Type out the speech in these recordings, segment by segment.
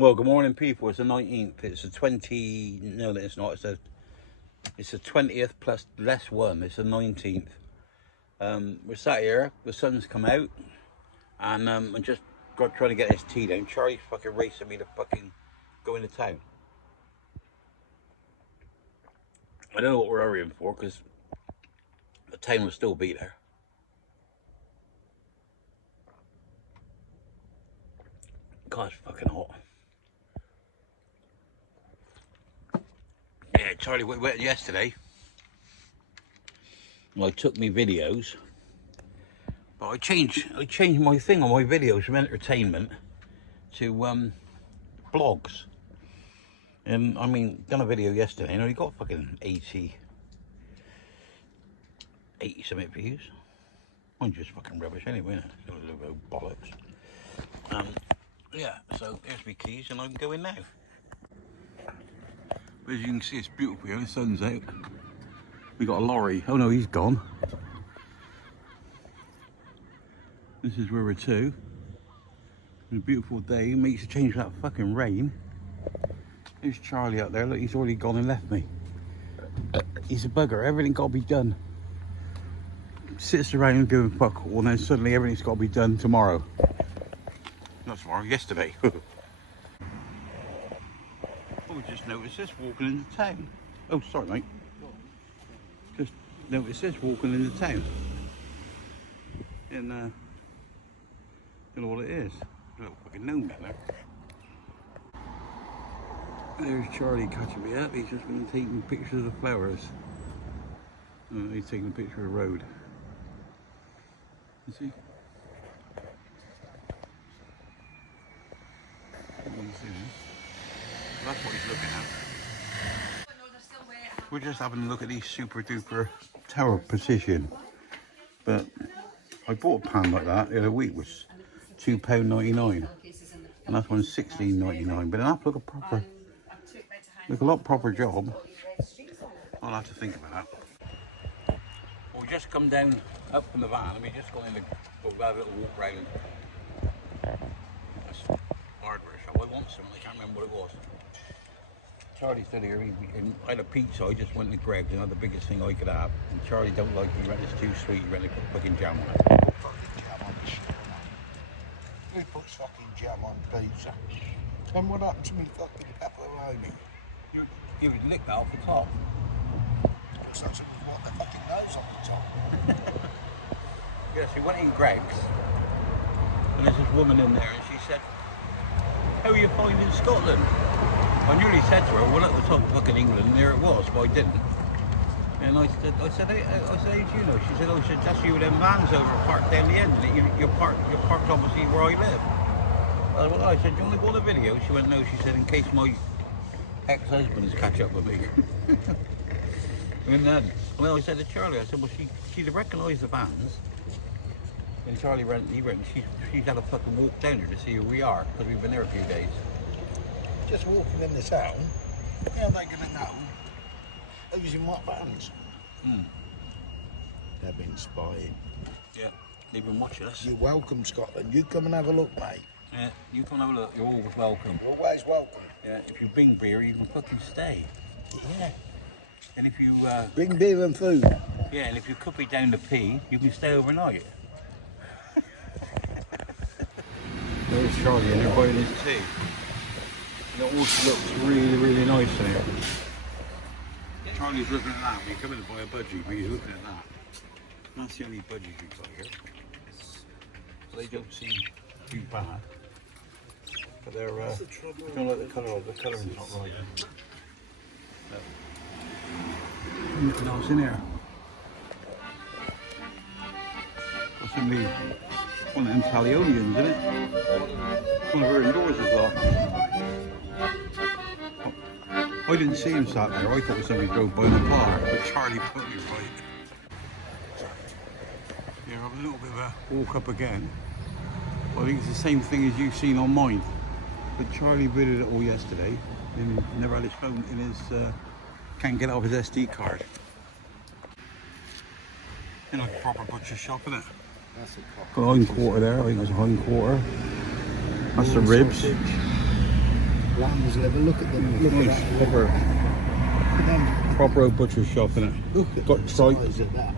Well, good morning, people. It's the 19th. It's the 20. No, it's not. It's the 20th plus less one. It's the 19th. We're sat here. The sun's come out, and I'm just trying to get this tea down. Charlie's fucking racing me to fucking go into town. I don't know what we're hurrying for because the town will still be there. God, it's fucking hot. Yeah, Charlie went yesterday. Well, I took me videos, but I changed my thing on my videos from entertainment to blogs. And I mean, done a video yesterday, and I got fucking 80 something views. I'm just fucking rubbish anyway, isn't it? It's a little bit of bollocks. Yeah, so here's my keys, and I can go in now. But as you can see, it's beautiful here. The sun's out. We got a lorry. Oh no, he's gone. This is where we're to. It's a beautiful day. It makes a change for that fucking rain. There's Charlie up there. Look, he's already gone and left me. He's a bugger. Everything got to be done. Sits around and giving fuck all, and then suddenly everything's got to be done tomorrow. Not tomorrow, yesterday. Oh, just noticed this walking into town. Oh, sorry, mate. Just noticed this walking into town. And, don't know what it is. A little fucking gnome down there. There's Charlie catching me up. He's just been taking pictures of flowers. He's taking a picture of a road. You see? That's what he's looking at. We're just having a look at these super duper tower position. But I bought a pan like that the other week, was £2.99, and that's one £16.99. But enough look a lot proper job. I'll have to think about that. Well, we just come down up from the van, and we just gone in the have a little walk round. This hardware shop. I want something. I can't remember what it was. Charlie stood here. I had a pizza. I just went to Greg's, and had the biggest thing I could have. And Charlie don't like it. He went, it's too sweet. He went to put fucking jam on it. Fucking jam on the shit, mate. Who puts fucking jam on pizza? And what happened to me fucking pepperoni? You would lick that off the top. So what the fucking nose on the top? Yes, we went in Greg's, and there's this woman in there, and she said, "How are you finding Scotland?" I nearly said to her, "Well, at the top of fucking England," and there it was, but I didn't. And I said, how do you know? She said, "Oh, she said, that's you with them vans over parked down the end. You're parked obviously where I live." I said, "Do you want to go on a video?" She went, "No." She said, "In case my ex-husband's catch up with me." And well, I said to Charlie, I said, "Well, she'd recognise the vans." And Charlie she's had a fucking walk down here to see who we are, because we've been there a few days. Just walking in the town, how are they going to know who's in what vans? They've been spying. Yeah, they've been watching us. You're welcome, Scotland. You come and have a look, mate. Yeah, you come and have a look. You're always welcome. You're always welcome. Yeah, if you bring beer, you can fucking stay. Yeah. And if you bring beer and food. Yeah, and if you could be down to pee, you can stay overnight. There's Charlie, and they're buying his tea. And it also looks really, really nice in here. Charlie's looking at that. We're coming to buy a budgie, but he's looking at that. That's the only budgies we've got here. So they don't seem too bad. But they're, I don't like the colour of the colouring's not right. Nothing else in here. Got somebody, one of them Italians, isn't it? One of her indoors is locked. I didn't see him sat there. I thought somebody drove by the park, but Charlie put me right. Yeah, I'm a little bit of a walk up again. I think it's the same thing as you've seen on mine. But Charlie videoed it all yesterday, and he never had his phone in his, can't get it off his SD card. You know, like a proper butcher shop, isn't it? That's a got a hind quarter there. I think that's a hind quarter. That's the ribs. Lamb's liver, look at them. Look Nice, at that. proper, Look at them. proper old butcher shop in it. Look at Got the tripe. size of that.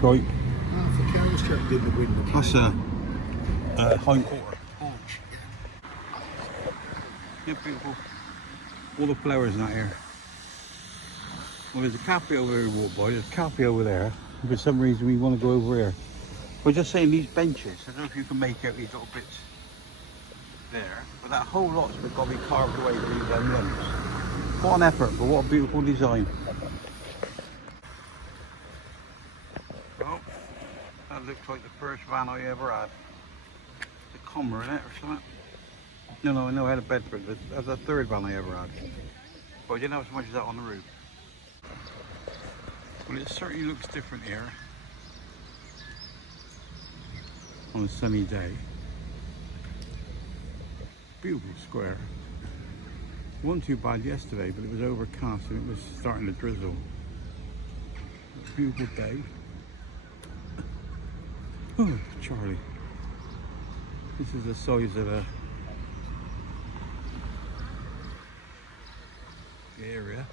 Tripe. Half a cow's trapped in the window. That's a hind quarter. Oh, Yeah, beautiful. All the flowers in that here. Well, there's a cafe over here we walk by. There's a cafe over there. And for some reason we want to go over here. We're just saying these benches. I don't know if you can make out these little bits there, but that whole lot's got to be carved away with these lumps. What an effort, but what a beautiful design. Well, that looks like the first van I ever had. It's a Commer in it or something. No, I know I had a Bedford, but that's the third van I ever had. But I didn't have as much as that on the roof. Well, it certainly looks different here on a sunny day. Beautiful square. It wasn't too bad yesterday, but it was overcast and it was starting to drizzle. A beautiful day. Oh, Charlie. This is the size of the area.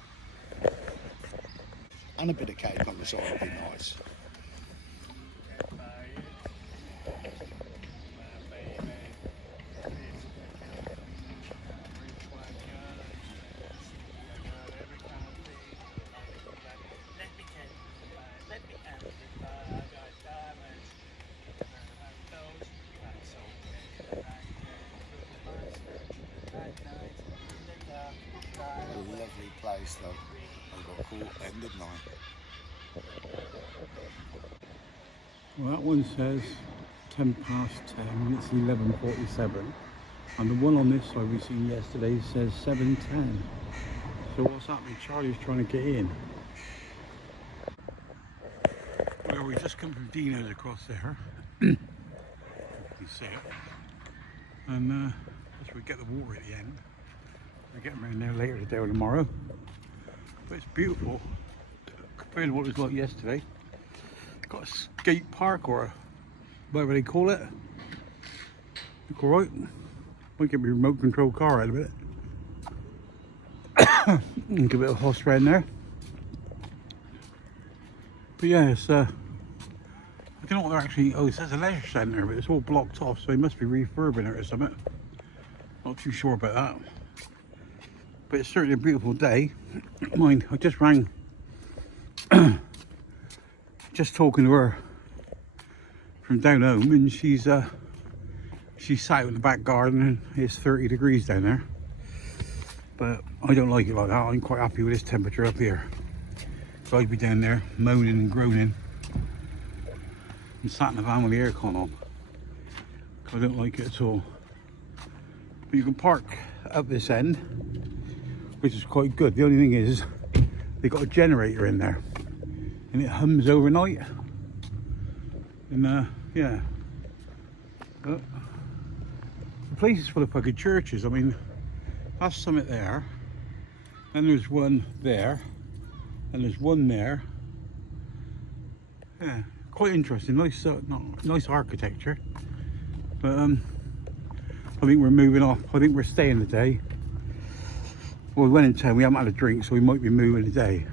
and a bit of cake on the side would be nice. A lovely place though. I got caught then, didn't I? Well, that one says 10 past 10, it's 11:47, and the one on this side we seen yesterday says 7:10. So what's happening? Charlie's trying to get in. Well, we just come from Dino's across there. You can see it. And as we get the water at the end, we're getting around there later today or tomorrow. But it's beautiful compared to what it was like yesterday. Got a skate park or whatever they call it. Look alright. Might get my remote control car out of it. And give it a horse around there. But yeah, it's I don't know what they're actually, oh, it says a leisure centre, but it's all blocked off, so they must be refurbing it or something. Not too sure about that. But it's certainly a beautiful day. Mind, I just rang, just talking to her from down home, and she's sat out in the back garden and it's 30 degrees down there. But I don't like it like that. I'm quite happy with this temperature up here. So I'd be down there moaning and groaning and sat in the van with the aircon on. I don't like it at all. But you can park up this end, which is quite good. The only thing is they've got a generator in there and it hums overnight. And yeah. But the place is full of fucking churches. I mean, that's something there. Then there's one there. And there's one there. Yeah, quite interesting. Nice, nice architecture. But I think we're moving off. I think we're staying today. Well, we went in town. We haven't had a drink, so we might be moving today.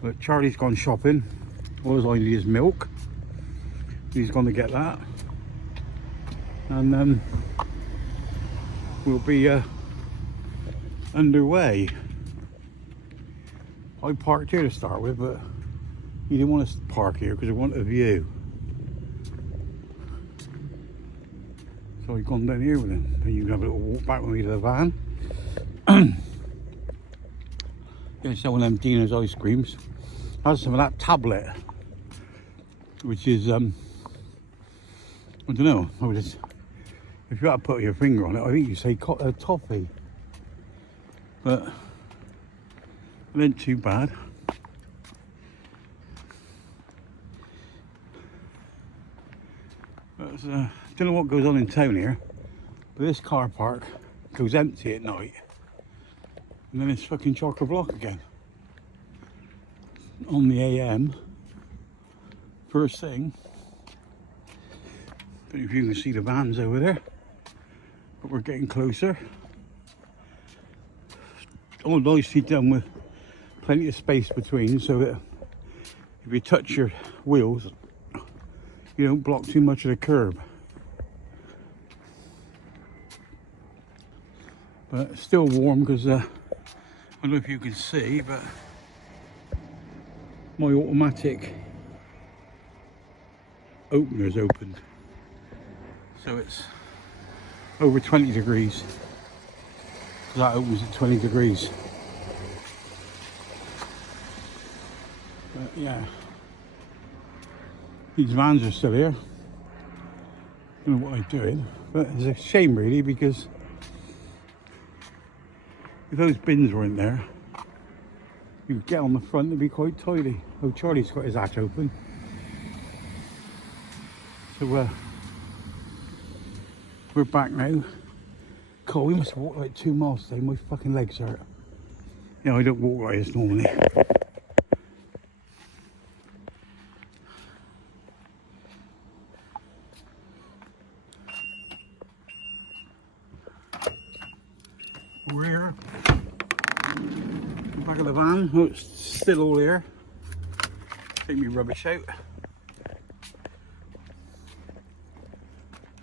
But Charlie's gone shopping. All I need is milk. He's gone to get that, and we'll be underway. I parked here to start with, but he didn't want us to park here because I want a view. So we've gone down here with him. And you can have a little walk back with me to the van. Get some of them Dino's ice creams. Has some of that tablet, which is I don't know. I would just, if you had to put your finger on it, I think you say toffee. But it ain't too bad. I don't know what goes on in town here, but this car park goes empty at night, and then it's fucking chock-a-block again on the AM first thing. Don't know if you can see the vans over there, But we're getting closer. All nicely done with plenty of space between, so that if you touch your wheels, you don't block too much of the curb. But it's still warm because I don't know if you can see, but my automatic opener's opened, so it's over 20 degrees. That opens at 20 degrees. But yeah, these vans are still here. I don't know what they're doing, but it's a shame really, because if those bins weren't there, you could get on the front and be quite tidy. Oh, Charlie's got his hatch open. So we're back now. God, we must have walked like 2 miles today. My fucking legs hurt. You know, I don't walk like this normally. We're here. Back of the van. Oh, it's still all here. Take me rubbish out.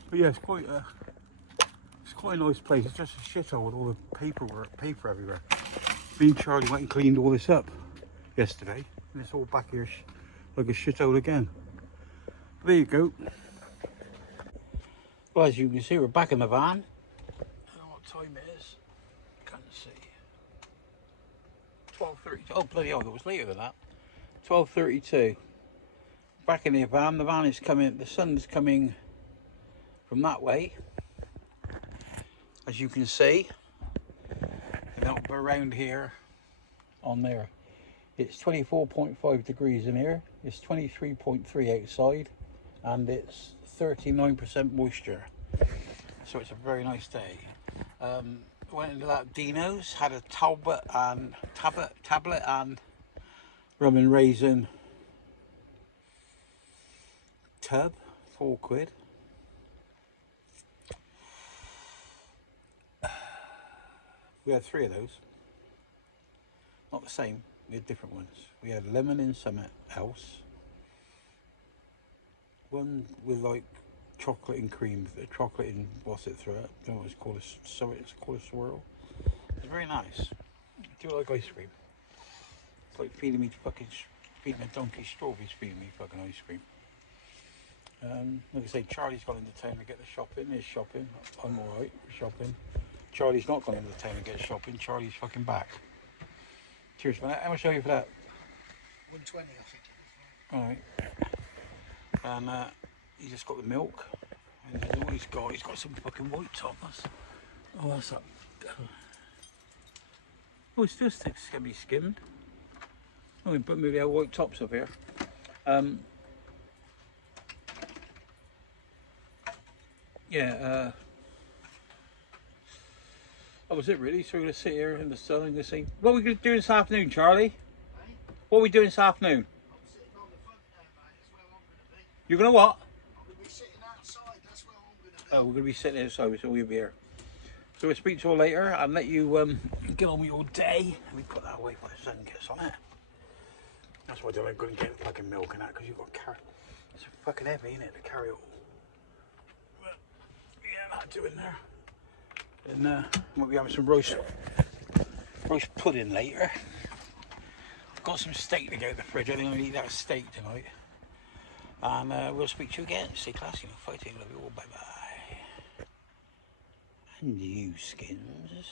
But yeah, it's quite a nice place. It's just a shithole with all the paper everywhere. Me and Charlie went and cleaned all this up yesterday, and it's all back here like a shithole again. But there you go. Well, as you can see, we're back in the van. I don't know what time it is. Can't see. 12:30. Oh bloody hell! It was later than that. 12:32. Back in the van. The van is coming. The sun's coming from that way, as you can see. And up around here, on there, it's 24.5 degrees in here. It's 23.3 outside, and it's 39% moisture. So it's a very nice day. Went into that Dino's, had a tablet and rum and raisin tub, £4. We had 3 of those. Not the same, we had different ones. We had lemon in something else. One with like chocolate and cream, chocolate and what's it through it? I don't know what it's called, it's called a swirl. It's very nice. I do like ice cream. It's like feeding a donkey strawberries, feeding me fucking ice cream. Like I say, Charlie's gone into town to get the shopping. There's shopping. I'm alright with shopping. Charlie's not gone into town to get shopping. Charlie's fucking back. Cheers for that. How much are you for that? 120, I think. Alright. And he just got the milk. And you know what he's got? He's got some fucking white toppers. Oh, what's that? Oh, it's just going to be skimmed. I'm going to put maybe our white tops up here. That was it really. So we're going to sit here in the sun and going to see. What are we going to do this afternoon, Charlie? Hey? What are we doing this afternoon? I'm sitting on the front there, mate. That's where I'm going to be. You're going to what? I'm going to be sitting outside. That's where I'm going to be. Oh, we're going to be sitting outside, so we'll be here. So we'll speak to you all later and let you get on with your day. Let me put that away before the sun gets on it. That's why I don't like going to get fucking milk and that, because you've got to carry. It's fucking heavy, isn't it, to carry it all. But, yeah, that'll do in there. And we'll be having some roast pudding later. I've got some steak to go in the fridge. I think I'm going to eat that steak tonight. And we'll speak to you again. Stay classy, no fighting. Love you all. Bye bye. And you skins.